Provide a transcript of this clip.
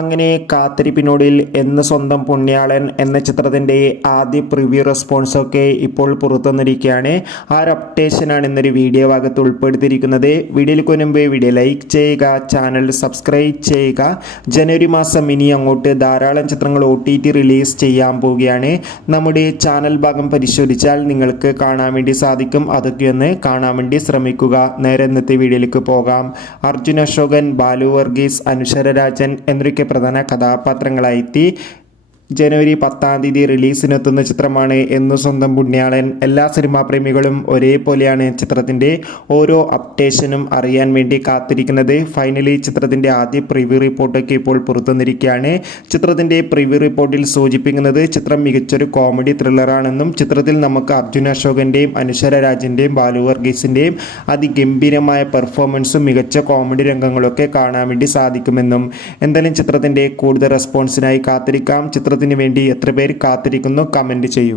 അങ്ങനെ കാത്തിരിപ്പിനൊടുവിൽ എന്ന് സ്വന്തം പുണ്യാളൻ എന്ന ചിത്രത്തിൻ്റെ ആദ്യ പ്രിവ്യൂ റെസ്പോൺസൊക്കെ ഇപ്പോൾ പുറത്തുവന്നിരിക്കുകയാണ്. ആ ഒരു അപ്ഡേഷനാണ് ഇന്നൊരു വീഡിയോ ഭാഗത്ത് ഉൾപ്പെടുത്തിയിരിക്കുന്നത്. വീഡിയോയിലേക്ക് മുൻപ് വീഡിയോ ലൈക്ക് ചെയ്യുക, ചാനൽ സബ്സ്ക്രൈബ് ചെയ്യുക. ജനുവരി മാസം ഇനി അങ്ങോട്ട് ധാരാളം ചിത്രങ്ങൾ OTT റിലീസ് ചെയ്യാൻ പോവുകയാണ്. നമ്മുടെ ചാനൽ ഭാഗം പരിശോധിച്ചാൽ നിങ്ങൾക്ക് കാണാൻ വേണ്ടി സാധിക്കും. അതൊക്കെ ഒന്ന് കാണാൻ വേണ്ടി ശ്രമിക്കുക. നേരെ ഇന്നത്തെ വീഡിയോയിലേക്ക് പോകാം. അർജുൻ അശോകൻ, ബാലു വർഗീസ്, അനുശ്വര രാജൻ എന്നൊക്കെ പ്രധാന കഥാപാത്രങ്ങളായി ജനുവരി 10 റിലീസിനെത്തുന്ന ചിത്രമാണ് എന്ന് സ്വന്തം പുണ്യാളൻ. എല്ലാ സിനിമാ പ്രേമികളും ഒരേപോലെയാണ് ചിത്രത്തിൻ്റെ ഓരോ അപ്ഡേഷനും അറിയാൻ വേണ്ടി കാത്തിരിക്കുന്നത്. ഫൈനലി ചിത്രത്തിൻ്റെ ആദ്യ പ്രിവ്യൂ റിപ്പോർട്ടൊക്കെ ഇപ്പോൾ പുറത്തുവന്നിരിക്കുകയാണ്. ചിത്രത്തിൻ്റെ പ്രിവ്യൂ റിപ്പോർട്ടിൽ സൂചിപ്പിക്കുന്നത് ചിത്രം മികച്ചൊരു കോമഡി ത്രില്ലറാണെന്നും ചിത്രത്തിൽ നമുക്ക് അർജുൻ അശോകൻ്റെയും അനുശ്വര രാജൻ്റെയും ബാലു വർഗീസിൻ്റെയും അതിഗംഭീരമായ പെർഫോമൻസും മികച്ച കോമഡി രംഗങ്ങളൊക്കെ കാണാൻ വേണ്ടി സാധിക്കുമെന്നും. എന്തായാലും ചിത്രത്തിൻ്റെ കൂടുതൽ റെസ്പോൺസിനായി കാത്തിരിക്കാം. ചിത്രത്തിന് വേണ്ടി എത്ര പേര് കാത്തിരിക്കുന്നു കമൻറ്റ് ചെയ്യൂ.